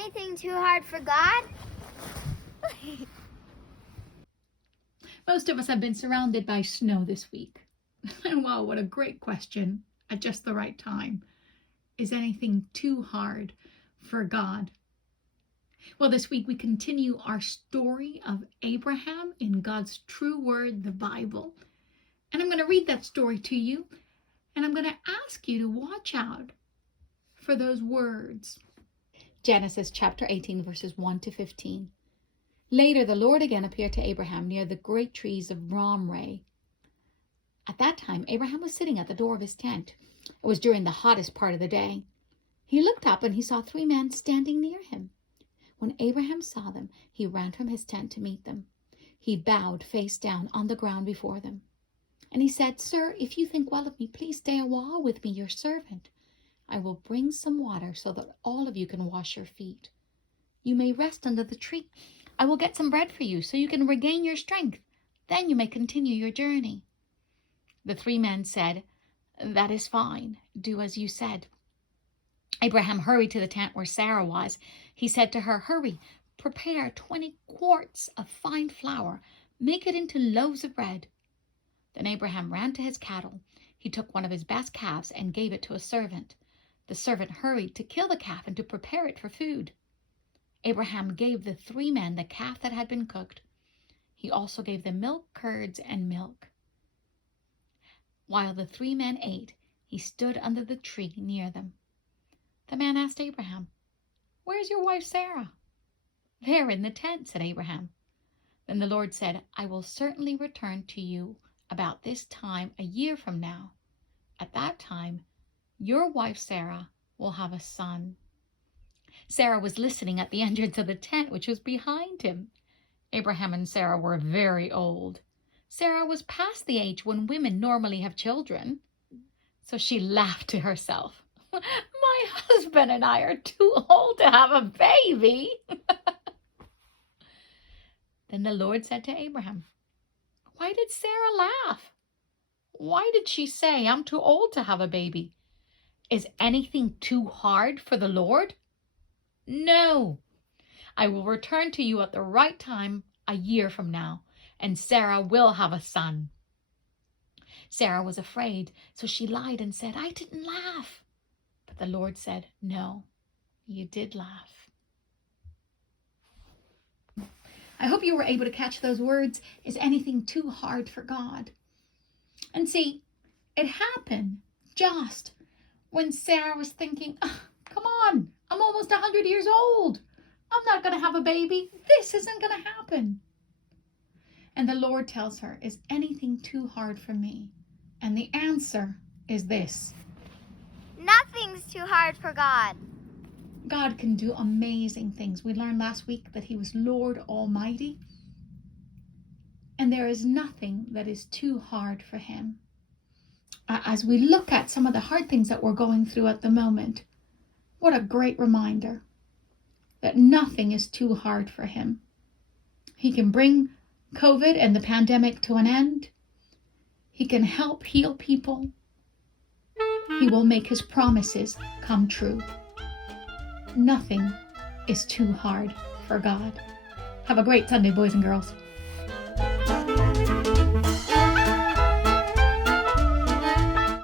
anything too hard for God? Most of us have been surrounded by snow this week. And wow, what a great question at just the right time. Is anything too hard for God? Well, this week we continue our story of Abraham in God's true word, the Bible. And I'm going to read that story to you, and I'm going to ask you to watch out for those words. Genesis chapter 18, verses 1 to 15. Later, the Lord again appeared to Abraham near the great trees of Mamre. At that time, Abraham was sitting at the door of his tent. It was during the hottest part of the day. He looked up and he saw 3 men standing near him. When Abraham saw them, he ran from his tent to meet them. He bowed face down on the ground before them. And he said, "Sir, if you think well of me, please stay a while with me, your servant. I will bring some water so that all of you can wash your feet. You may rest under the tree. I will get some bread for you so you can regain your strength. Then you may continue your journey." The 3 men said, "That is fine. Do as you said." Abraham hurried to the tent where Sarah was. He said to her, "Hurry, prepare 20 quarts of fine flour. Make it into loaves of bread." Then Abraham ran to his cattle. He took one of his best calves and gave it to a servant. The servant hurried to kill the calf and to prepare it for food. Abraham gave the 3 men the calf that had been cooked. He also gave them milk, curds, and milk. While the 3 men ate, he stood under the tree near them. The man asked Abraham, "Where's your wife Sarah?" "There in the tent," said Abraham. Then the Lord said, "I will certainly return to you about this time a year from now. At that time, your wife Sarah will have a son." Sarah was listening at the entrance of the tent, which was behind him. Abraham and Sarah were very old. Sarah was past the age when women normally have children. So she laughed to herself. "My husband and I are too old to have a baby." Then the Lord said to Abraham, "Why did Sarah laugh? Why did she say, 'I'm too old to have a baby'? Is anything too hard for the Lord? No. I will return to you at the right time a year from now, and Sarah will have a son." Sarah was afraid, so she lied and said, "I didn't laugh." But the Lord said, "No, you did laugh." I hope you were able to catch those words. Is anything too hard for God? And see, it happened just when Sarah was thinking, "Come on, I'm almost 100 years old. I'm not going to have a baby. This isn't going to happen." And the Lord tells her, "Is anything too hard for me?" And the answer is this: Nothing's too hard for God. God can do amazing things. We learned last week that he was Lord Almighty. And there is nothing that is too hard for him. As we look at some of the hard things that we're going through at the moment, what a great reminder that nothing is too hard for him. He can bring COVID and the pandemic to an end. He can help heal people. He will make his promises come true. Nothing is too hard for God. Have a great Sunday, boys and girls.